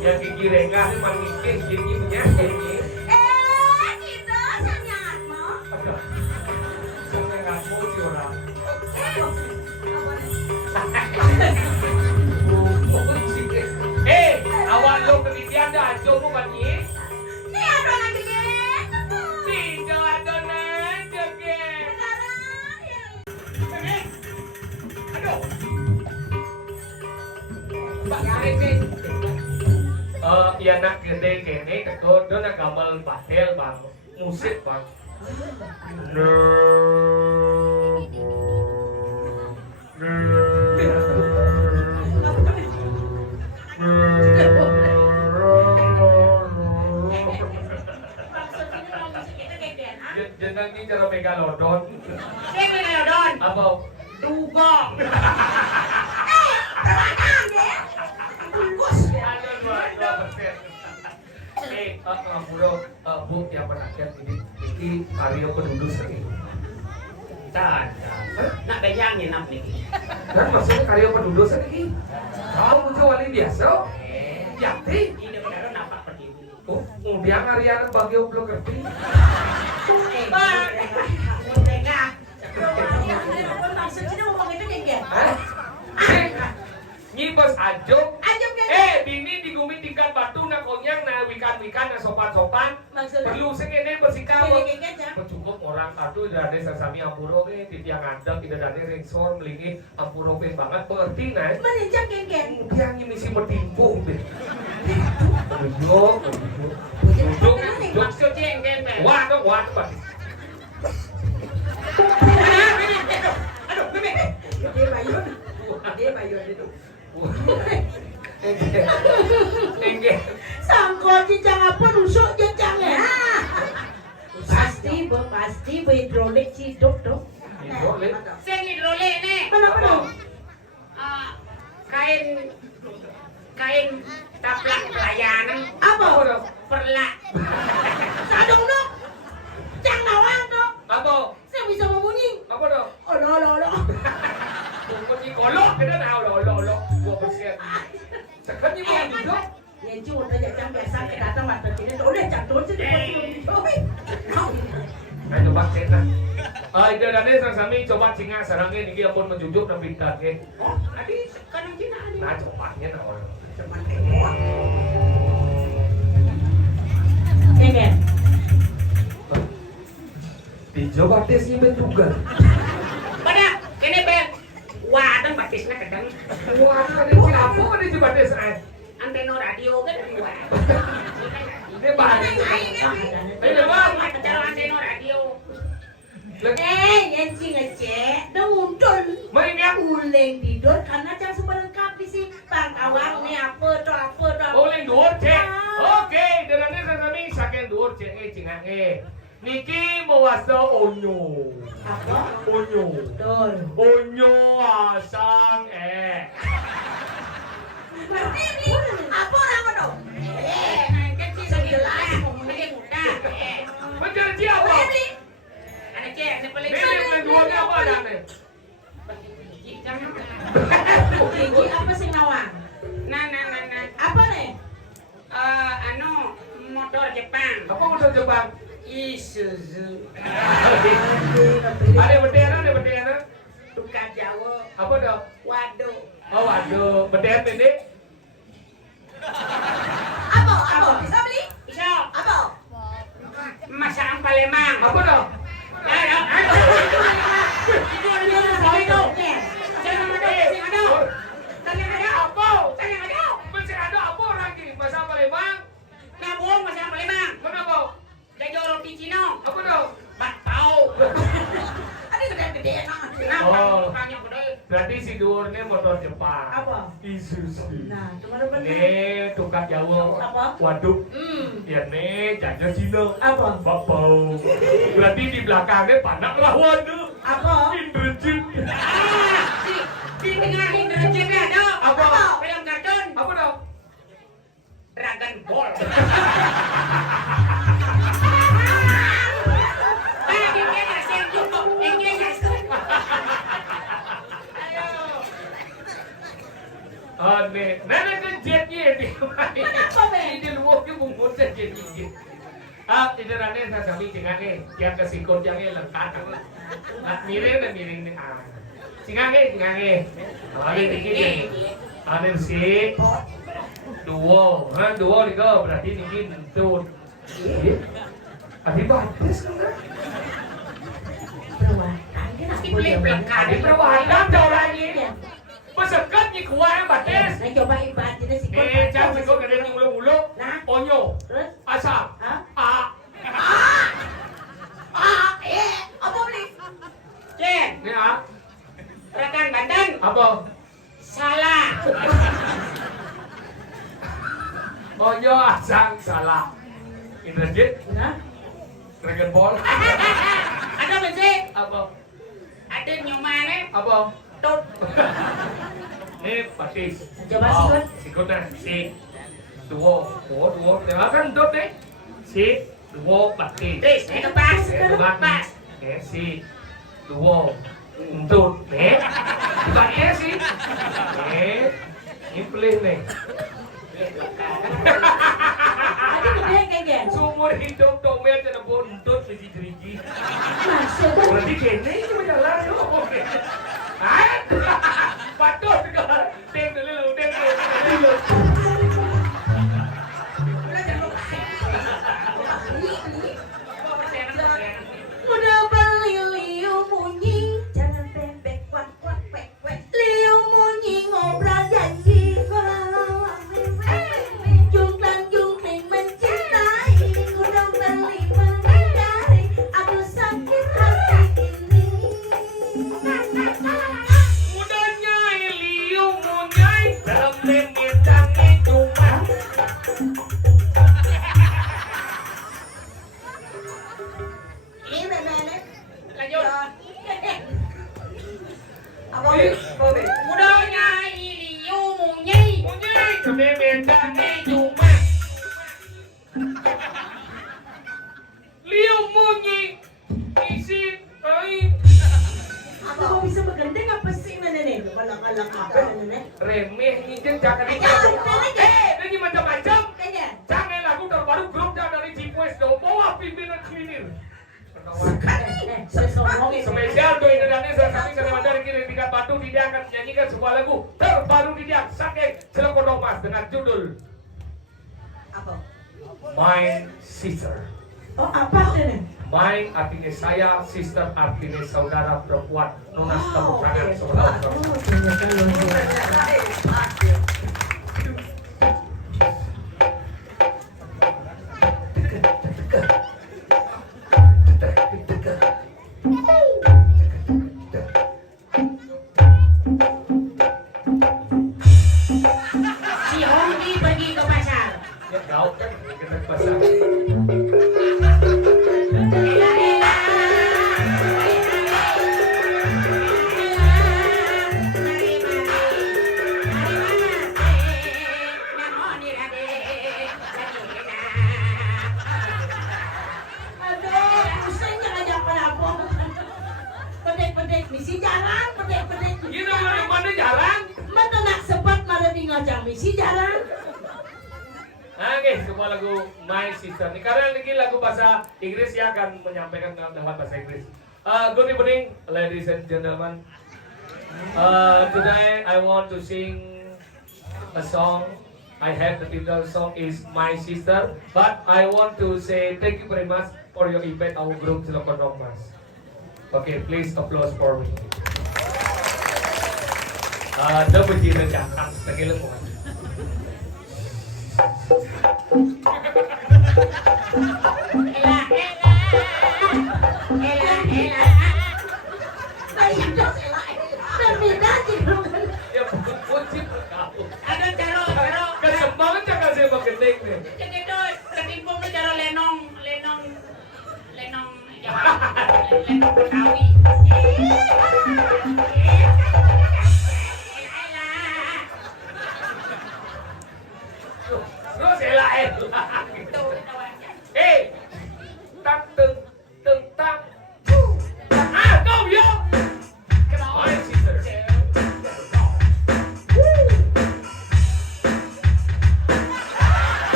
Ya gigi rengah ini manikin gigi punya gigi. Gitu sangat mau. Aduh. Saya nggak mau sih orang. Awak lo penelitian dah hancur mu bagi. Ni ada nak gede. Tidak ada nanti ke. Aduh. Pak Reke. Ya nak gede kene kekodo nak gamal patel bang. Musik bang. Jeneng ini cara megalodon. Saya megalodon. Apa? Dugong. Perwakilan ya. Bungkus. Ada 2%. Bu yang penasihat ini Aryo penduduk sering. Tak. Nak bayangin nak ni. Dan maksudnya Aryo penduduk sering. Kau muncul wali biasa. Yati. Ini benar nampak pergi. Oh, dia Ariana bagi belum ngerti. Nyibes ajuk. Bini digumi tingkat batu na konyang na wikan-wikan na sopan-sopan. Perlu sengene bersikap. Cukup orang satu dari sesami ampuro ke titiang adem tidak dari ringsor melingi ampuro pe banget pengerti na. Menunjang geng-geng. Dia ngimisi bertimpung be. Duduk. Maksudnya yang gembel. Wah, Pak. Aduh, Mimi. Dia bayar itu. Enggak. Sangko cincang apa nusuk cincangnya? Pasti hidrolik ciduk dong. Hidrolik? Saya hidrolik ni. Mana? Kain taplak pelayanan. Apa? Perlak. Sadong dong. Cang nawang dong. Apa? Saya bisa membunyi. Apa dong? Olo. Bunyi kolok kita tahu lo 2%. Sekarang mau duduk. Yang cuma udah jam biasa kita datang mata sini. Udah jam tuh sih. Nah coba cek nah. Itu tadi sami coba singa sarangnya niki ampun menjujuk dan bintang ke. Oh, tadi kanang Cina ni. Nah copatnya nah orang. Cuman tengok. Geng. Dicoba tes ini juga. Pada kene ben. Wah, dan batisnya kadang. Wah, ada siapa ada coba tes ay. Antena radio kan wah. Ini bahaya. Ini bang. Cara antena radio. Yang ngecek, dah muncul. Main ya. Uleng tidur karena jam seperlengkap sih. Bangkawang ni apa tu. Boleh dur cek. Oke, dengan ini sami saking dur cek cingange. Niki mewasa onyo. Apa? Onyo. Betul. Onyo asang Apa orang itu? Kecil sejelas ngomongnya mudah. Macam siapa? Ada cek, saya paling Ini yang duanya apa dah? Gigi apa sih nawang? Nah. Apa nih? Motor Jepang. Apa motor Jepang? Isuzu. Ada bendera. Tukar Jawa. Apa dah? Waduh. Oh waduh, bendera pendek. Apa? Bisa beli? Bisa. Apa? Masakan Palembang. Apa dah? Masih ada apa orang ini? Masa Palembang? Nabung masakan Palembang. Kenapa? Dajo roti Cina. Apa dah? Bakpao. Ada gede-gede Kenapa? Tanya gede. Berarti si duurnya motor Jepang. Apa? Isuzu. Nah, cuma benar. Nih tukar Jawa. Apa? Waduh. Ya nih jaga Cina. Apa? Bapau. Berarti di belakangnya panak lawan tuh. Apa? Indrajit. Di tengah Indrajit ada. Apa? Film kartun. Apa dong? Dragon Ball. Oke, nah kan jetnya di Kenapa, Ben? di luar ke bungkus jet ini. Ah, tidak ada saya sami cingane, yang kesikut yang lengkap. Nah, miring nih. Ah, cingane. Ada dikit ya. Ada sih. Duo juga berarti ini entut. Adi bagus kan? Perawatan kan Ini pelak Adi perawatan orangnya. Pesekat ni kuat batis. Nah coba ibaratnya si Jangan sikut ada yang mulu-mulu. Nah, Onyo, terus? asap, Hah? Apa beli? Jen, Ini rekan badan, apa? salah. Onyo asang salah. Indrajit, Nah, Dragon Ball. Ada masih? Apa? Ada nyumane, Apa? tut. Ini batis. Coba sikut. Sikut nah, si. Duo. Kan entut nih. Si, duo, batis. Tis, itu pas. Pas. Si, duo, entut. Batisnya sih. Ini pelih nih. Ada gede kayak Sumur hidup domen dan buntut biji-biji. Masuk. Berarti kene cuma jalan loh. Patut juga. Deng dulu. Udah beli liu munyi, jangan bebek kuat pek. Liu munyi ngobrol janji, jungkling mencintai. Udah beli menghindari, aduh sakit hati ini. Mudanya liu munyai dalam limit tangi cuma. Ini bener-bener. Lanjut. Apa? Mudanya iliu munyai. Munyai dalam limit tangi cuma. Liu munyi isi baik. Apa kau bisa bergandeng apa sih mana nih? Kalak-kalak apa nih? Remeh nginjek jangan Ayo, dikasih. Ini macam-macam. Kayaknya. Jangan lagu terbaru grupnya dari Cipues do bawa pimpinan cleaner. Spesial do Indonesia kami sedang dari kiri tingkat Batu tidak akan menyanyikan sebuah lagu terbaru di dia Sakit Cilegon Mas dengan judul Apa? My Sister. Oh apa ini? My artinya saya, sister artinya saudara perempuan. Nunas tepuk tangan Oh, saudara-saudara. Si Hongki pergi ke pasar. Ya kau kan kita pasang. Aduh, pusing ngajak penabung. Pedek-pedek misi jalan, pedek-pedek. Ini mana jalan? Mana nak sempat malah di ngajak misi jalan. Oke, sebuah lagu My Sister. Ini karena ini lagu bahasa Inggris ya akan menyampaikan dalam bahasa Inggris. Good evening, ladies and gentlemen. Today I want to sing a song. I have the title song is My Sister, but I want to say thank you very much for your event our group Cilegon Mas. Okay, please applause for me. Double G dan cakap, tergiling banget. Saya dah selai. Berbeda sih. Ya puji kau. Ada caro. Kesembangan jangan saya pakai nih. Itu ketimpung itu caro lenong Jawa. Lenong Betawi. Terus elak. Tak teng tang. Kau yo. My sister.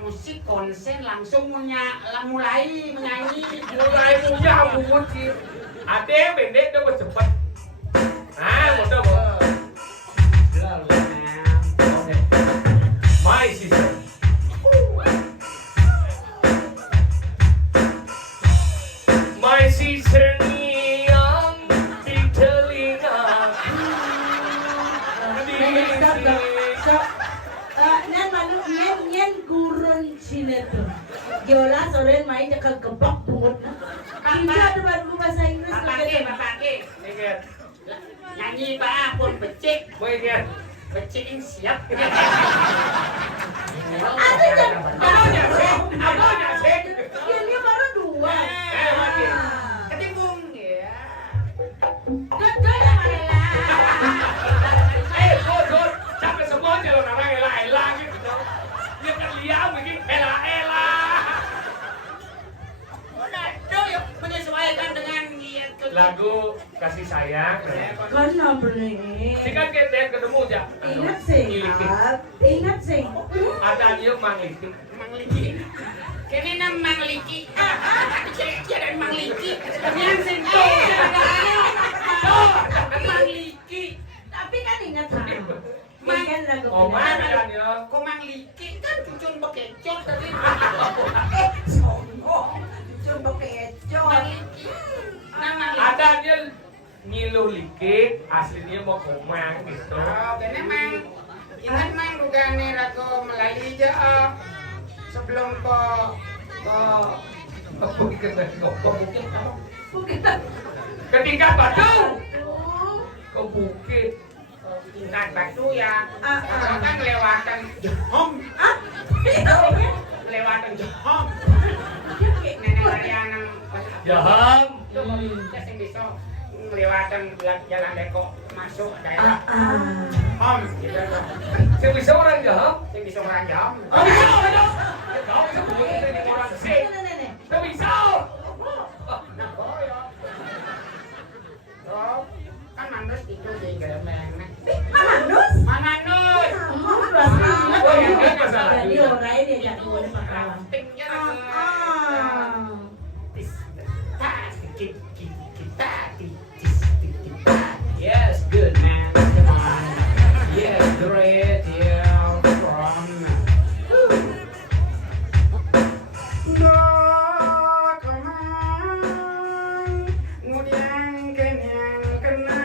musik konsen langsung mulai menyanyi. Mulai punya muncul. Ada yang pendek dapat cepat. Mudah mau. My sister. My sister yang di telingaku. Stop. Nan manu nyen gurun sinetu. Yola sore main dekat gebok bungut. Kita ada lagu bahasa Inggris. Bapak ke. Nyanyi Pak pun becik. Mau ingat. Becik yang siap. Ada yang Abangnya sih. Ini baru 2. Mati. Ketimbung ya. Dua yang mana lah? Dot. Sampai semua jalan orang elah gitu. Dia kan liam begini elah. Yuk menyesuaikan dengan Lagu kasih sayang. Karena beli. Sikan kita ketemu aja. Ingat sih. Ada dia mangliti. Kini nam mangliki. Ada mangliki. Yang sentuh. Mangliki. Tapi kan ingat Makan lagu Mana kan ya? Kok mangliki kan cucun bekecot tadi. Coba kecoh. Mangliki. Ada dia ngiluh likit, aslinya mau komang gitu. Kene mang. Ingat mang rugane rago melalui aja. Sebelum Ketika batu ke bukit tingkat batu ya. Kan melewatkan jehom. Melewatkan jehom. Nenek Mariana jaham. Kita sing bisa melewatkan jalan deko masuk daerah Hom gitu. Saya bisa orang jaham. Sing bisa orang jam. Oh bisa orang. Kau bisa bukit dari orang sih. Saya bisa. Kan manus itu di gelemeng. Manus? Manus. Jadi orang dia jatuh di pakawan. Tingnya Yes, good man. Come on. Yes, great. Yeah, from. No, come on. Ngudiang kenyang kena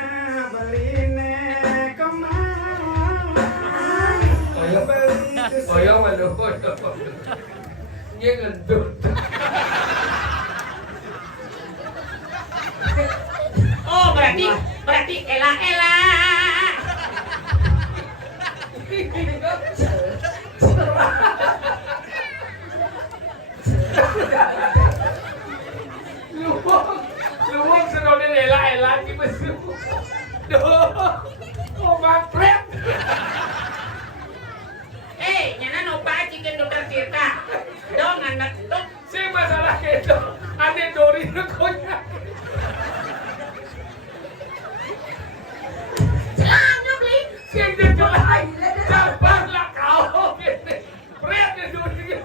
beline, come on. Oyong malu. Dia gendut. Oh, berarti Ella. Luwag sa doon ng ela di ba siya? Oh, mag-prep! Nyanan opa chicken dokter Tirta. Dong anak dong. Saya masalah itu, ada Dori na konya. Saya jelai, sabar lah kau. Prep na Dori.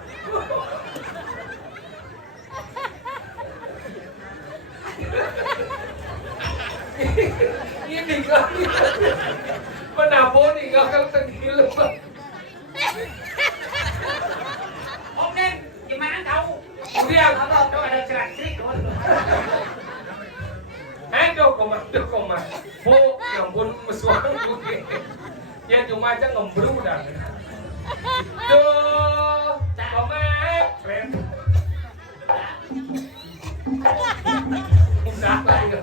Ini kau. Penabon nih, kau tengil. Om Nen, gimana kau? Dia Tuh ada cerak-cerik. koma. Bu, yang pun mesuang bukit. Ya cuma aja ngembru dah. Duh, koma, friend. Siapa itu?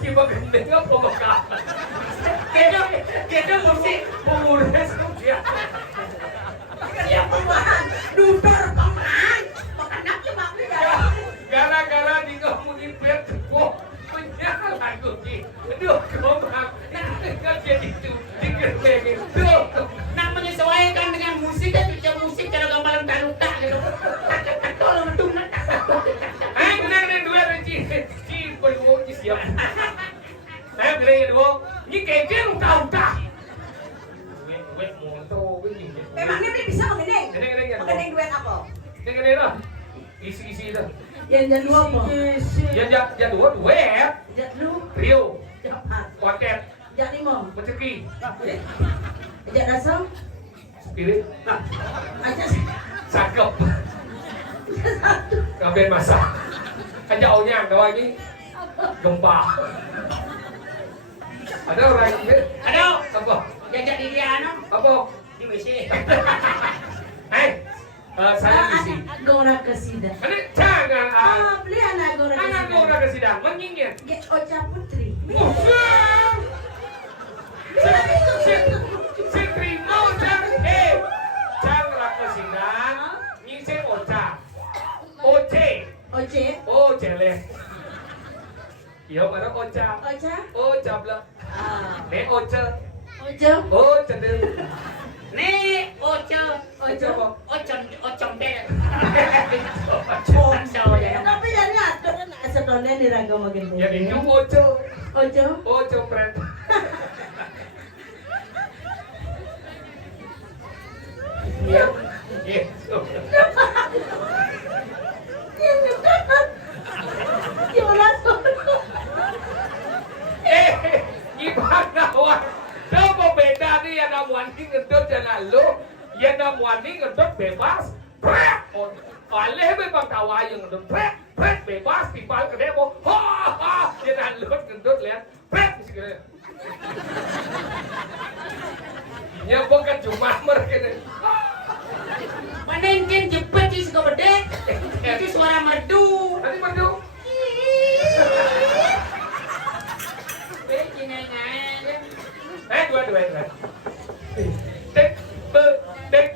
Coba gendeng apa bakal? Kita musik Pengurus dia. Siap perubahan. Dudar paman. Makan aja makan ya. Gara-gara di ngomongin pet kok menyala lagu ni. Aduh, komang. Kan jadi itu. Digerengin. Tuh. nak menyesuaikan dengan musik dan juga musik cara gambaran taruta gitu. Tolong betul nak. Kena dua lagi. Ci perlu ci siap. Kena dua. Ni kecil tahu tak? Wet motor ni. Memangnya beli bisa mengeneng? Kena. Mengeneng duet apa? Kena dah. Isi dah. Yang jadul apa? Yang dua duet. Jadul. Trio. Jahat. Quartet. Jad lima. Menceki. Jad dasar. Spirit. Aja Cakep. Kabel masak. Kajak onyang doang ini. Gempa. Ada orang ini? Ada. Apa? Jajak diri ano Apa? di WC. Saya misi. Gora kesida. Ini jangan. Beli anak gora kesida. Anak gora ke sidang mengingat. Ocha Putri. Si Trimo jangan jangan ke sidang. Ngisi Ocha. Oce. Oce. Oh jelek. Iya mana Ocha. Ocha. Oh jablak. Ne Ocha. Ocha. Oh cendel. Nih, oce, ocon deh. Tapi jadi atur nak sedone di raga makin Ya ini Ocha. Ocha. Ocha friend. Iya. Iya. Gimana wah? Coba beda nih yang namanya ngedot jangan lo, yang namanya ngedot bebas. Prek, oleh memang tawa yang ngedot prek, bebas tipal ke demo. Ha, jangan lo ngedot lihat, prek segala. Ya bukan cuma mereka nih. Manengkin jepit di suka bede. Itu suara merdu. Nanti merdu. Dua. Tek, be, tek,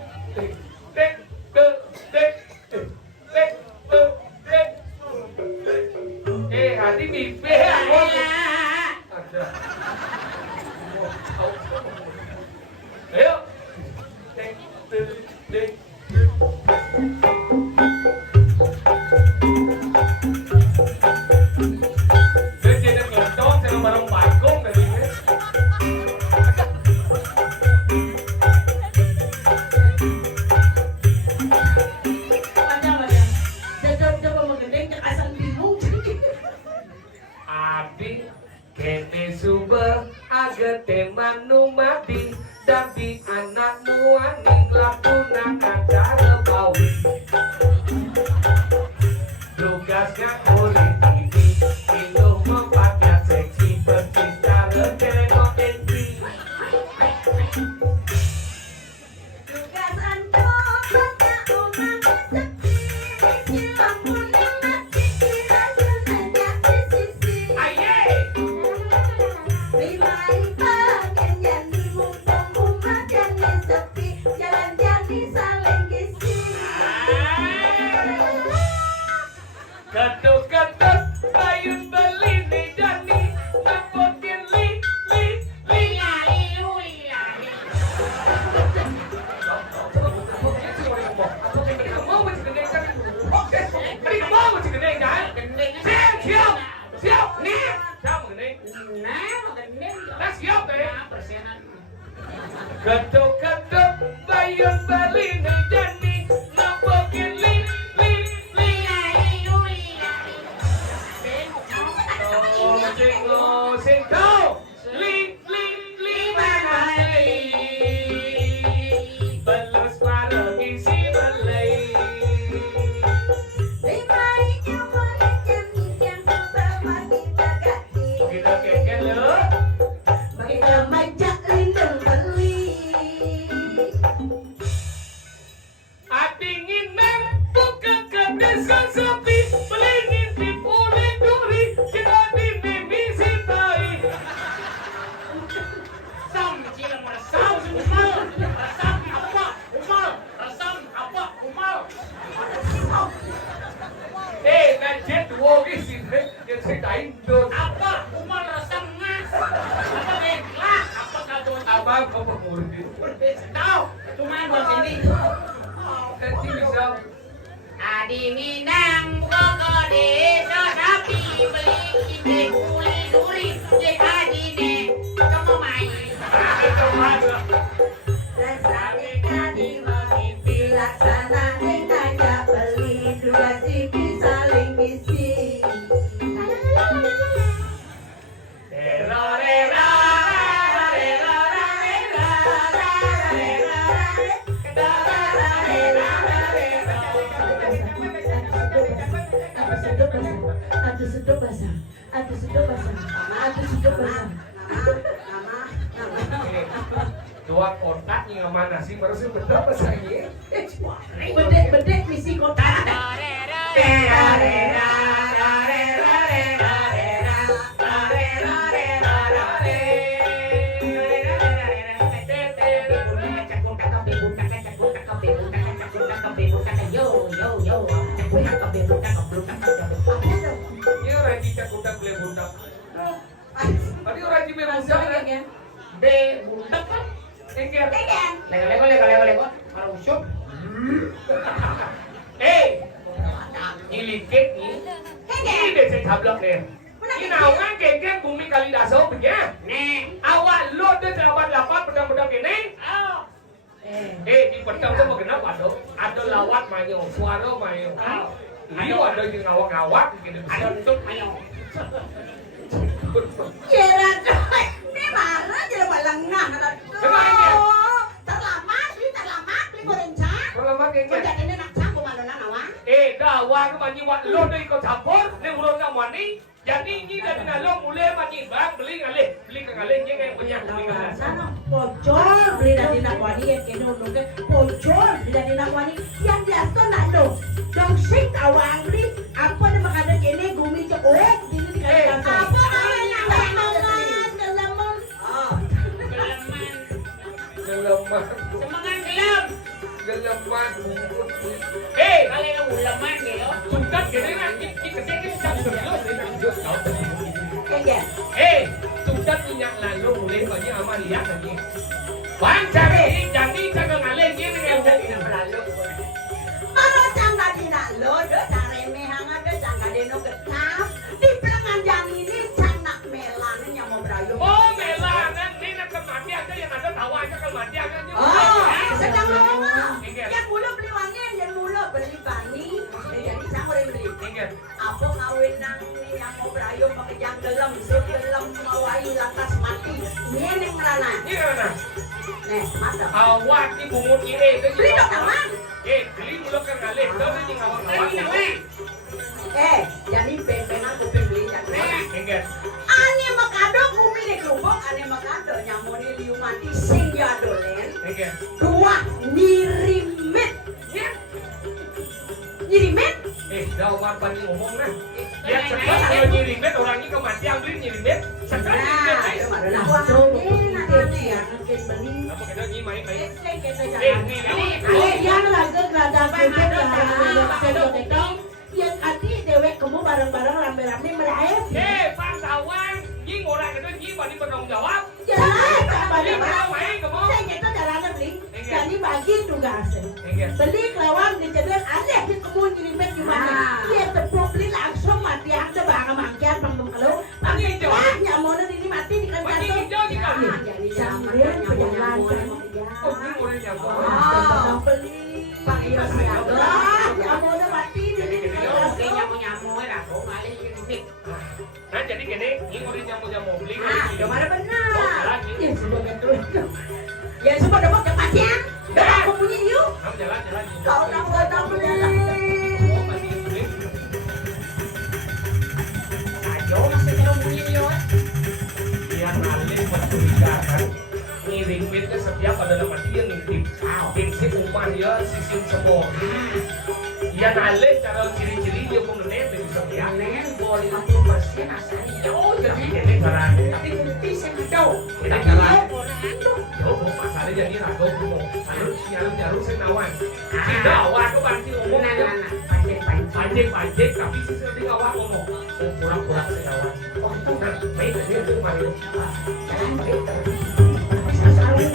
tek, be, tek, tek, be, tek. Hati mimpi aku. Ada. Ayo. Tek, be, tek. Dia jadi ngetok sama barang bagong dari ini. Adi kene suba agete manu mati tapi anakmu aning lakukan acara bawi tugas gak boleh TV ilu mempatnya seksi bercinta lekeno envi Tugas anto pada omang sepi Bisi lampu mati dirajun aja di sisi aye Rimai bagian jadi mumpung umat jadi sepi Jalan jadi saling gisi ketuk-ketuk bayun beli nih jani napokin li siap nih siap deh ketuk-ketuk bayun beli nih jani napokin li sing kau belos warung isi belai Rimai jawara jami yang berbagi bagati kita keken lo Bagi remaja lindung beli Paham kau pengurus itu? Tahu, cuma buat sini. Nanti bisa. Adi minang buka desa sapi beli kite kuli duri jika jine kamu main. Laksana aja beli dua sipi saling isi. Aduh sedap basah. Dua kotak yang mana sih baru sih betul pasangnya. Bedek misi kotak. Ini Raji cakudak beli bundak. Tadi Raji beli bundak ya? Be buntak kan? Engger. Lego. Marusuk. Ilikit ni. Ini besi tablak ni. Ini naungan geng bumi kali dasar punya. Nih. Awak lo tu terlawan lapat pedang-pedang ini. Di pedang tu berkenap ada. Ada lawat mayo, suara mayo. Liu ada yang ngawak-ngawak. Ada untuk mayo. Ya Ratu, ini mana jadi balangnya Ratu. Terlambat beli gorencang. Terlambat geng. Kejadian ini nak cakap mana nawa. Dawa ke manyi wat lo tu ikut campur. Ni urut nak mani. Jadi ini dah kena lo mulai manyi bang beli ke ngalih je yang punya beli ke sana. Pocol beli dari nak wani yang kena untung pocol beli dari nak wani yang biasa nak do. Dong sing awang beli apa nama kada kene gumi je ini di kada kasar. Apa yang dalaman. Gelaman. Semangat gelam. Gelaman. Kali yang ulaman ya. Sukat kene nak kita sekali serius. Ya. Sudah minyak lalu mulai bagi amal lihat lagi. Bang cari, jadi jangan ngalih gini yang jadi lalu. Kalau jangan tidak lo, do cari mehang ada jangan deno getap. Di pelangan jam ini canak melanan yang mau berayu. Oh melanan, ini nak kemati aja yang ada tawa aja kemati aja. Sedang lama. Yang mula beli wangi, yang mula beli bani. Jadi jangan beli. Apa ngawin nang yang mau berayu pakai jam gelam, segelam mawayu lantas mati. Ini yang melana. Ini mana? Nih, mata. Awak ni bungut ini. Beli dong nama. Beli mula kan ngalih. Tapi ni ngawak-ngawak. Jadi pepengan kopi beli jangan. Ane makado kumi ni kelubok, ane makado nyamoni liu mati singga dolen. Dua nyirimit. Nyirimit? Dah orang pani ngomong nah. Ya cepat kalau nyirimit orang ini kematian beli nyirimit. Cepat nyirimit. Apa kena ni main. Yang lagu geradak yang adik dewek kamu bareng-bareng rame-rame meraih. Pak Sawang, ni orang itu ni bagi bertanggung jawab. Jalan, Ni main kamu. saya kita jalan beli. Jadi bagi tugasnya. Beli kelawang dijadikan aneh di kebun nyirimit gimana? Dia tepuk beli langsung mati ada bang mangkian panggung kalau. Mati hijau. Nyamonan ini mati di kan Mati hijau jika. Sambil berjalan. Oh, ni orang nyamuk. Beli. Pakai siaga. Nyamonan mati. Oke nyamuk lah. Kau ngalih ini. Nah jadi gini, ni orang nyamuk beli. Gimana benar? Ya sudah betul. Ya sudah dapat tempatnya. Dapat aku punya yuk. Jalan. Kau nak beli. Ayo masih kalau bunyi yo. Yang ngalih mencurigakan ngirim ke setiap adalah mati yang ngirim. Prinsip rumah dia sistem semua. Yang ngalih cara ciri-ciri dia pun nenek dari setiap. Nen boleh 50% asal. Oh jadi ini caranya. Tapi bukti saya tahu. Kita jalan. Oh masalahnya jadi ragu semua. Jarum senawan. Tidak awak tu banci ngomong. Pancing tapi sisi awak ngomong. Kurang senawan. Oh itu kan baik dia tu mari. Jangan baik.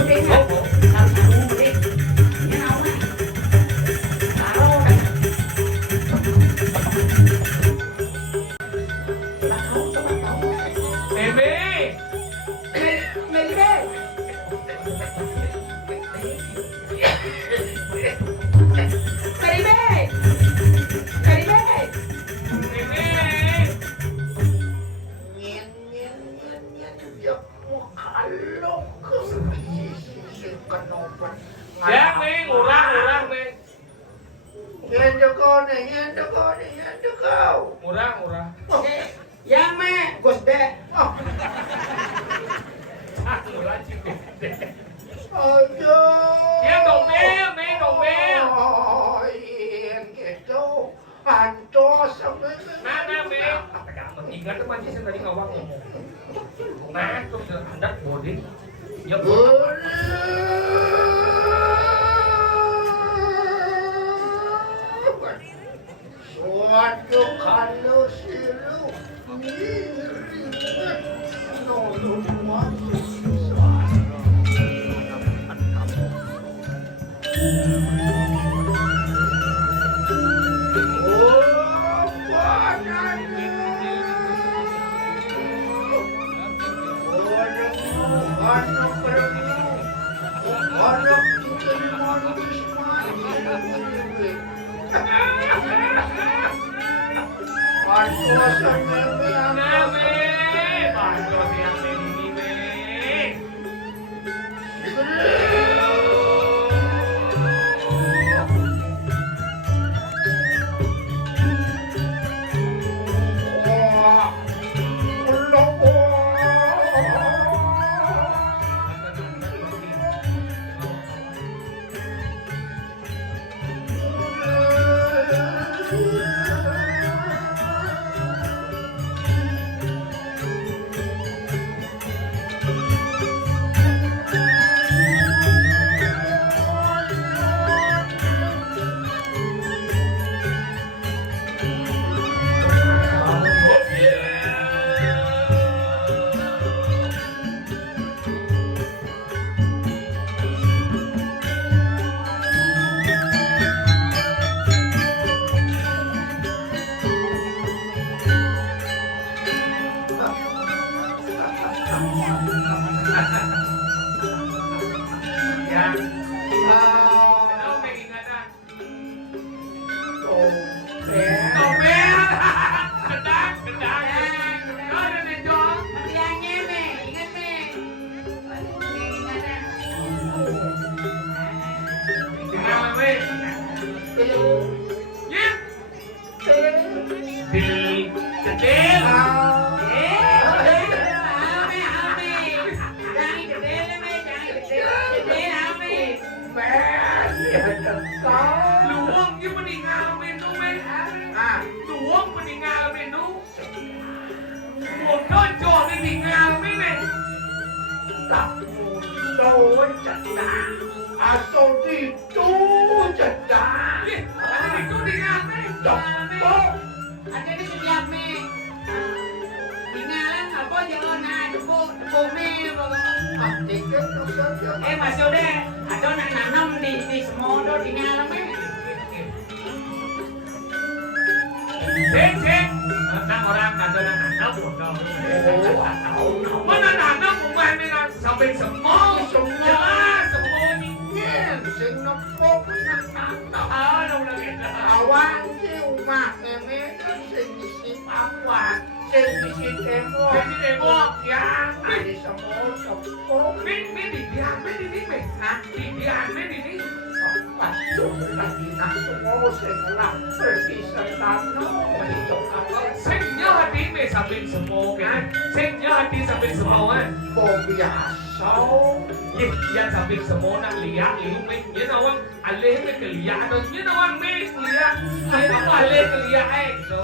Karibay! Karibay! Ya, Ming, urang, Ming. Murah. Yang me, Gus De. Murah cikgu. Ayo. Ya, domel, Ming, domel. Oh, iya gitu. Pancos. Mana, Ming? Ingat tuh mancis yang tadi ngawang ngomong. Nah, tuh anak bodi. Ya, Suatu kalau silu Mas Yode, ada nak nanam di semodo di ngalam Cek. Nah orang ada nanam bodoh. Mana nanam bukan mina sampai semua ini. Sing nepok nak nanam. Udah gitu. Awan ki umak neme sing isi awan, sing isi tembok. Jadi tembok ya. Di semodo kok. Ini Pasok lagi nak semua sing lah pergi sertano itu apa? Sengnya hati me sampai semua kan. Sengnya hati sampai semua kan. Biasa. Yang sampai semua nak lihat itu me. Như nào anh? Aleh me ke lihat tu. Như nào anh me lihat? Apa aleh ke lihat tu?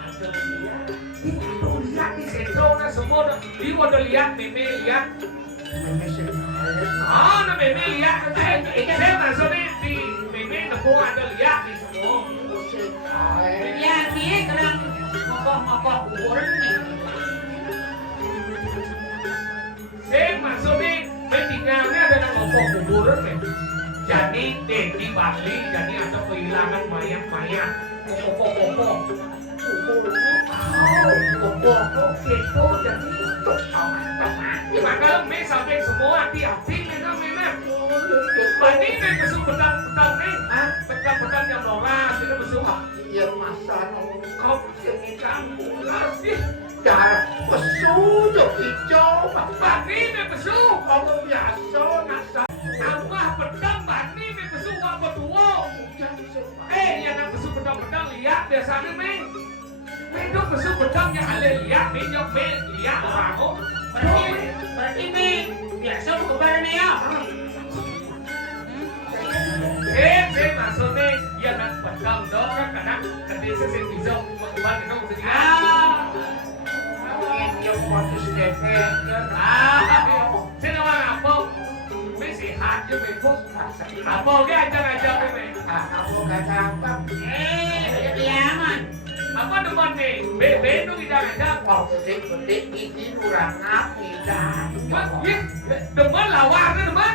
Ada lihat. Itu lihat di sentro na semua na. Di mana lihat me lihat. Na me lihat. Saya maksudnya di me na ko ada lihat di semua. Ya dia kerang mokoh urun ni. Saya maksudnya tinggalnya ada nama kuburan ya. Jadi di Bali jadi ada kehilangan mayat-mayat. Koko. Itu jadi itu sama. Maka me sampai semua hati-hati kan. Bani nih besuk petang-petang nih. Petang-petang yang loras ini besuk. Iya masa nongkop sini kamu sih. Darah besuk hijau. Bani nih besuk. Kamu biasa nasa. Tambah petang bani nih besuk apa dua. Yang nak besuk petang-petang lihat biasanya nih. Hidup besuk petang yang ada lihat nih nyok lihat orang kok. Berarti nih biasa buka barang ya. Saya maksudnya ya nak petang dong kan kadang ketika saya bisa kembali ke rumah sendiri. Yang waktu sedekah. Saya nama apa?ไม่sehat juga betul. Apa ke aja ini? Aku kata apa? Diaman. Apa depan nih? Bebe itu tidak ada. Oh, gede ini kurang api dah. Depan lawan kan depan?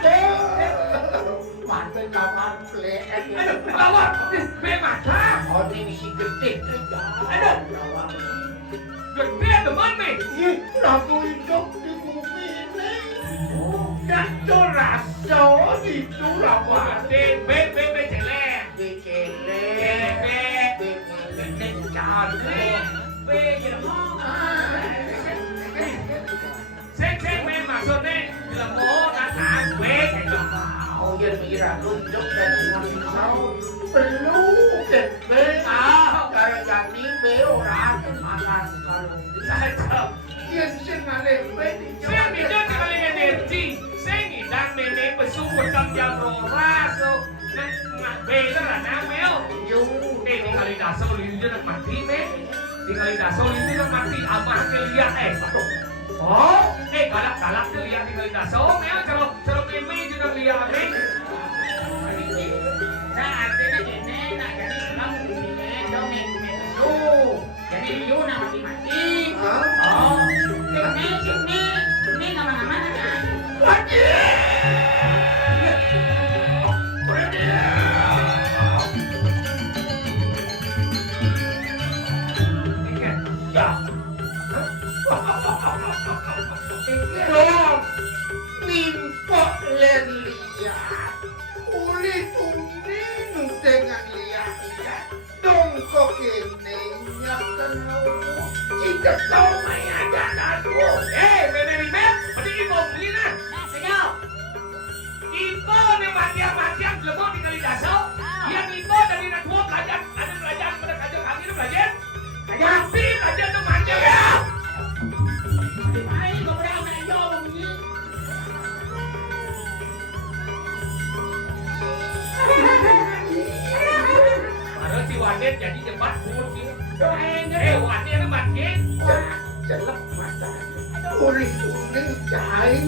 Mantan lawan plek. Lawan, be mata. Oh, ini si gede. Ada. Gede depan nih. Lagu hidup di bumi ini. Dan itu rasa itu lawan. Be celeng. Saya maksudnya lemot datang gue Oh ya mira tunjuk dan ngasih perlu gede karena jadi be orang makan kalau saja. yang sengaja be Saya tidak sekali energi. Saya ngidang meme besuk petang yang roras. Nak bela lah namel. Tinggal dasar itu nak mati me. Tinggal dasar itu nak mati amah keliat Oh, galak tu lihat tinggal dasar me. Kalau meme juga lihat me. Nah artinya gini nak jadi kamu ini dong itu jadi you nama mati. Oh, ini nama-nama kan? Lagi. Dong, mimpok lihat, kulit uning dengan lihat, dong kok ini nyakkan jika kau main aja nadu. Meme mati ibu beli na. Senyap. Ibu ni matiang lemot tinggal dasar. Yang ibu dari nak dua pelajar, ada pelajar pada kajian kami itu pelajar. Mati aja tu manja. Ay, beberapa menanjol ni. Baru si Wadet jadi cepat putih. Wadet itu mati. Jelek mata. Kulit uning cair.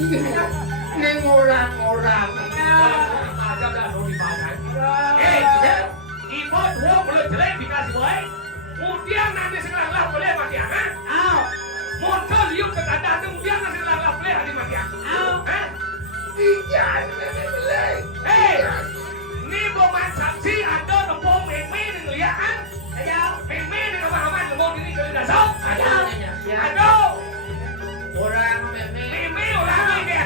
Neng orang-orang. Ada dah di pasar. Ibu dua boleh jelek dikasih baik. Kemudian nanti sekarang lah boleh mati anak. Motor liuk ke kata kemudian nanti sekarang lah boleh hari mati anak. Ijan beli. Ni boman saksi ada nombor meme ni lihat. Meme ni nama-nama nombor ini kalau dah sok. Ada. Orang meme Meme orang ni dia.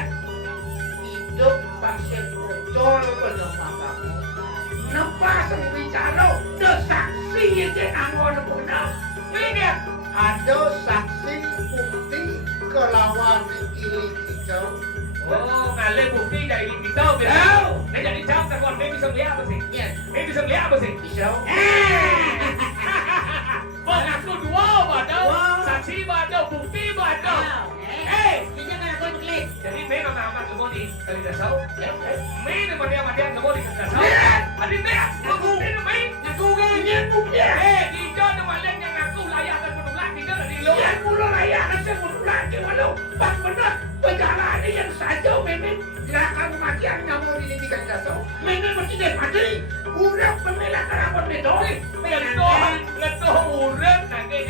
hidup pasien bocor bersama kamu. Nampak bicara saksi itu anggon benar. Ini dia. Ada saksi bukti kelawan ilik hijau. Oh, ngalih bukti dari kita biar. Nah jadi jawab tak kawan, bisa melihat apa sih? Yes, Bisa melihat apa sih? hijau. Pengaku dua badan, saksi badan, bukti badan. Jadi main nama-nama semua di kali dasar. Main nama-nama semua di kali dasar. Adik dia, aku main. Di jalan malam yang aku layak dan penulang di jalan di luar. Yang mula layak dan penulang di walau. Pas benar perjalanan yang saja memang gerakan kematian namun ini tidak dasar. Memang mesti dia mati. Udah pemilah kerapot metode. Ngetuh urut nanti.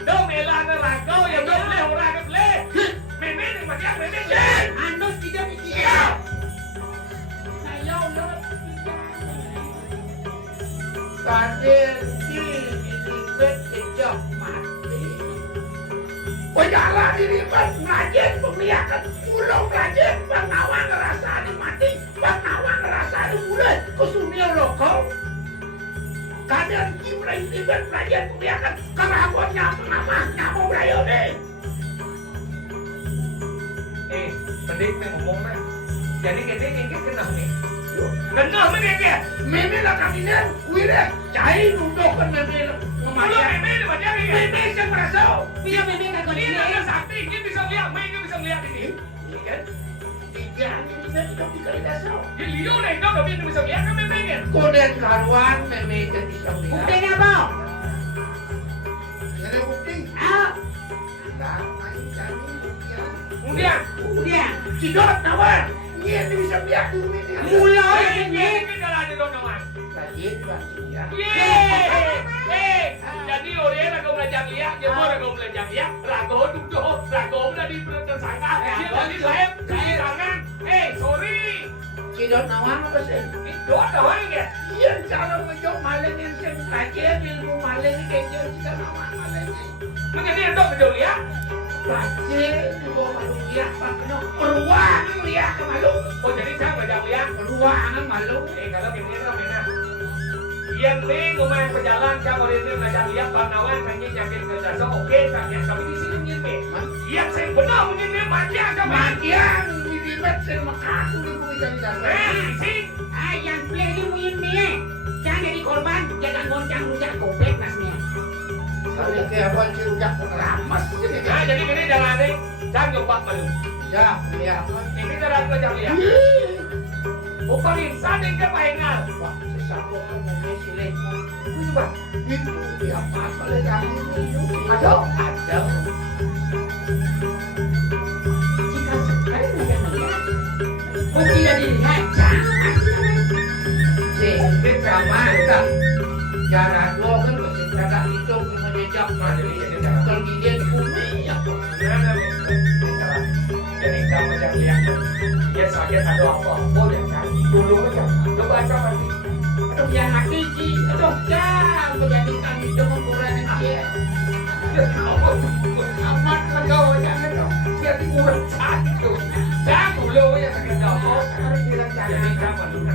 Dong melah neraka yang boleh orang boleh. Memang yang mati yang memang. Anda tidak dikira. Saya udah kader di ribet sejak mati. Penjala diribet ngajen pemilihan pulau ngajen bang Nawang ngerasa mati, bang Nawang ngerasa lihat kan keraguannya namanya mau belayo deh. Pendik ngomong na. Jadi kita kenal nih. Kenal mana dia? Meme lah kaminan, wire, cai nunduk kan meme Malah meme macam ni. Meme yang merasa. Dia memang tak Ini kau ada sakti, kita bisa lihat, meme bisa lihat ini. Iya kan? Jangan kita tidak dikali dasar. Dia lihat ni, kau tapi bisa lihat kan meme kan? Koden karuan meme yang bisa lihat. Bukti apa? Ada bukti. Ah, Nah, main kami Undian. dia. Sidot nawar. Iya bisa lihat dulu ini. Mulai ini. Kita lah di donongan. Lagi ya. Yeay! Jadi orang nak kau belajar lihat, dia pun nak kau belajar lihat. Rago duduk, rago dah di tersangka. Dia balik saya tangan. Sorry. Sidot nawar apa sih? Itu ada orang ya? Iya, cara menjauh maling yang saya belajar ilmu maling kayaknya kita nama maling. Menjadi ada menjauh lihat. Belajar juga malu lihat, pakno ruangan lihat ke malu. Oh jadi saya belajar lihat. Ruangan malu. Kalau begini kan benar. Yang ni rumah pejalan saya boleh ni belajar lihat panawan kanji yakin kerja. Oke, saya tapi di sini begini. Yang saya benar begini magian sama. Magian dilibat sama aku di bumi kami dasar. Sini. Yang play ni mungkin ni. Jangan jadi korban, jangan goncang rujak kopek nasnya. Kali ke abang rujak ramas. Jadi begini jalan ni. Jangan jumpa malu. Ya, lihat. Ini cara belajar lihat. Bukan insan yang kepahingan. Wah, sesama kan silet. Wah, itu dia apa boleh kami ini. Ada. Jika sekali belajar melihat, bukti dah dilihat. Jangan. Kita mantap. Jarak lo kan masih jarak itu menjejak mana kalau dia di bumi ya. Jadi kamu belajar lihat. Dia sakit ada apa? Boleh kan? Dulu macam. Coba baca nanti. Aduh yang hakiki, aduh jangan menjadikan itu ukuran dia. Amat kau jangan dong. Jadi kurang satu. Jangan dulu ya sakit apa? Harus direncanakan. Jadi kamu dulu.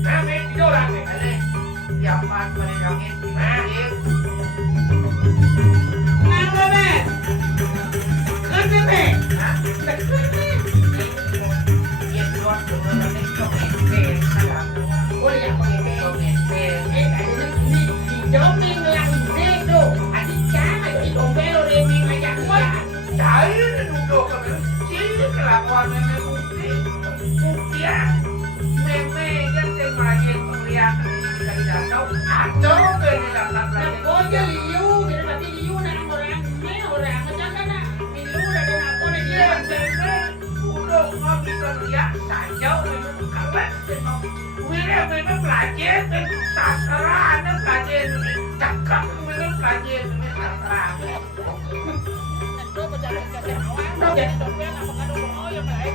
Nah, ni tiga orang ni. Boleh. Siapa menegangin masjid? Kenapa, Be? Kenapa, Be? Hah? Dia keluar dengan itu. Salah. Oh ya, Joming lang dito. Adi siya, itombelo rin yung kaya kuha. Dahil duduk kami, sini kelakuan meme bukti. Bukti ya. Meme kan saya lagi melihat di kali dasar. Atau meme dapat lagi. Nagboja liyo, pero pati liyo na ang orang. May orang, macam na. Milu na doon ako na Iya, liyo. meme udah nggak bisa lihat saja meme kawan. Wira meme belajar, meme sastra, meme belajar, cakap meme belajar, meme sastra.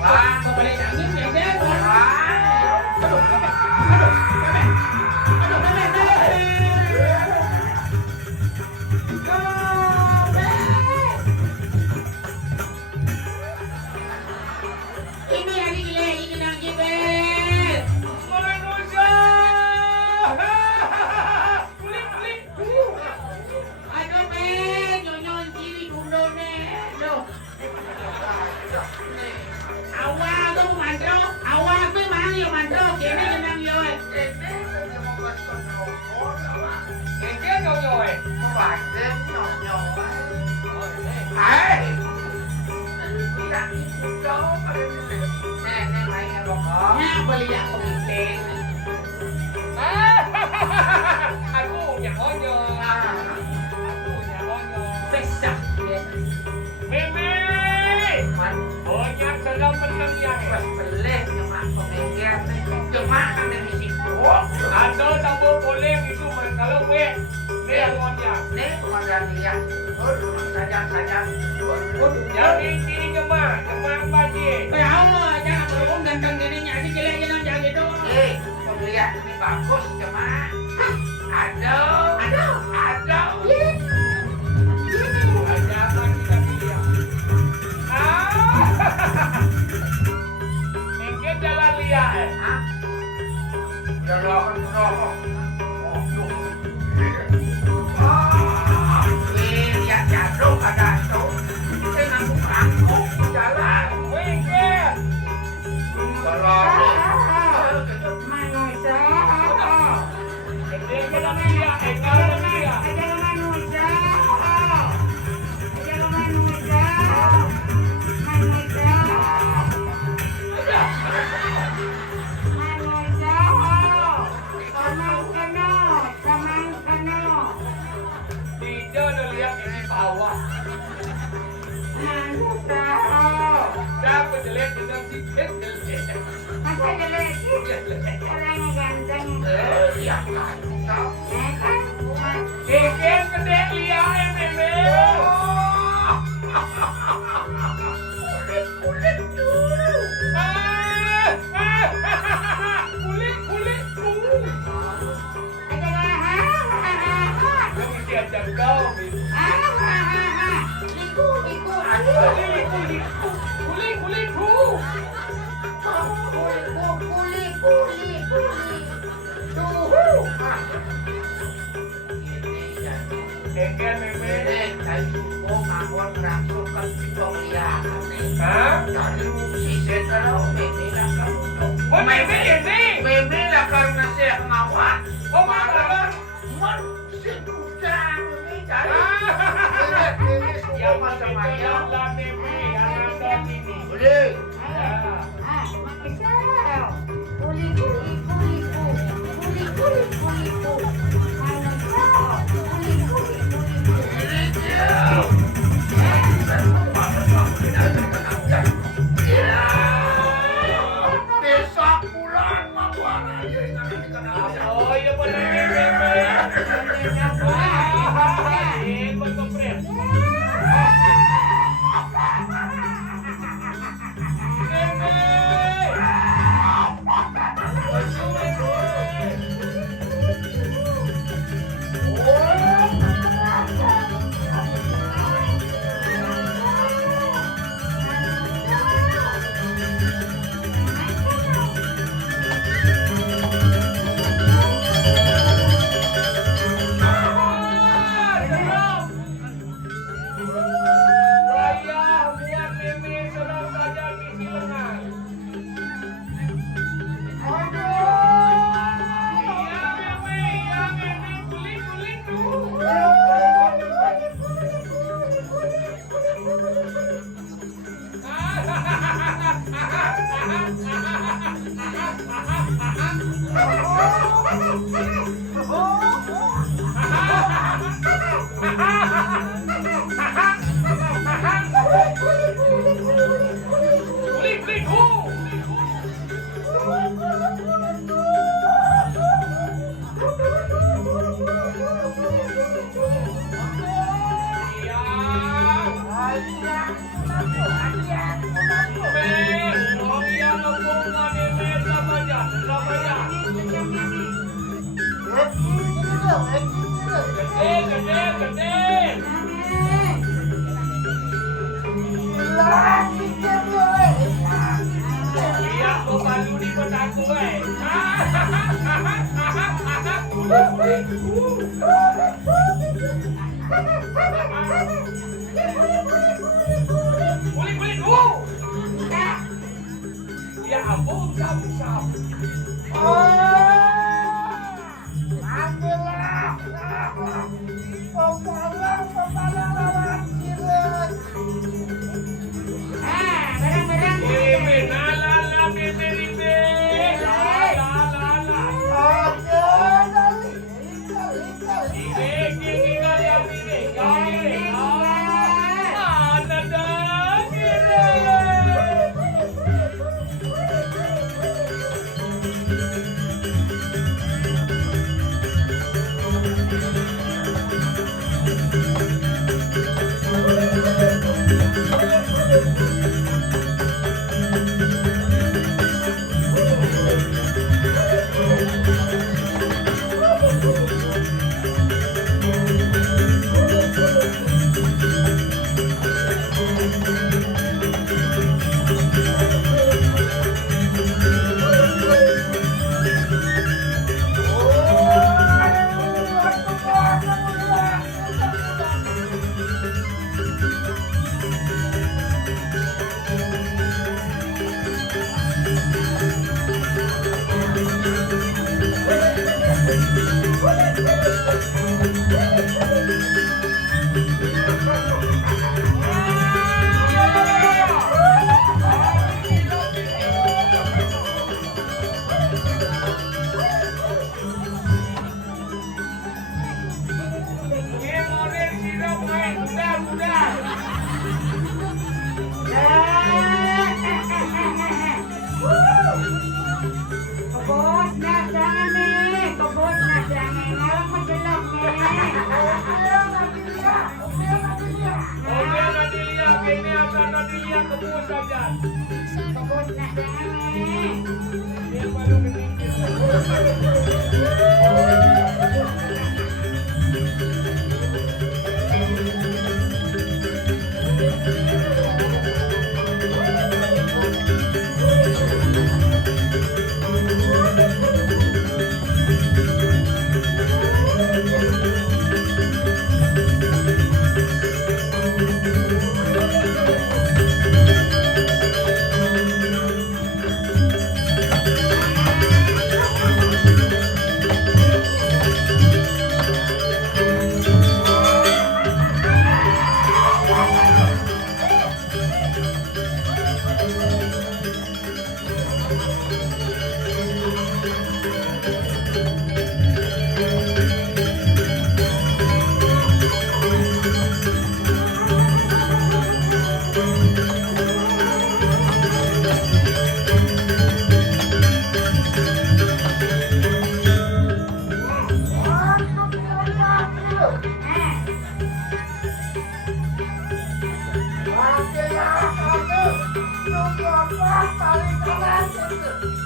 Wah, kabalik angin ya, Ben. Aduh, Ini hari gila, ini lagi, Ben. Manusia. Kulit. Aduh, Ben, nyon kiri dulu, Ben. Aduh. Awak tu mantro, awak tu mang yo mantro, kene jenang yo. Kecil kau nyoy. Nya beli aku miten. Aku nyaonyo. Besar. Meme. Banyak dalam pengertian. Ada sambal boleh itu kalau gue. Ni yang ngomongnya. Jadi kiri jemaah banjir. Kaya Allah, jangan berhubung ganteng gini nyari jelek jenang jangan gitu. Lihat ini bagus cuma ada. Ada apa kita lihat? Mungkin jalan lihat. Jalan rokok. Masa jelek? Orangnya ganteng. Iya kan. Ya kan? Keken gede liar meme. Kulit tuh. Kulit tuh. Lu mesti ajak kau, Min. Kulit tuh. Keken meme. Hah? Oh, meme ini. Oh, marah. Ya macam ayam lah meme, anak dan ini. Oh, iya benar meme. Betul friend. Ya ampun, sapu-sapu. saja. Sebut nah. Dia baru ketinggian.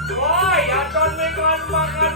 Woi, aton mekan makan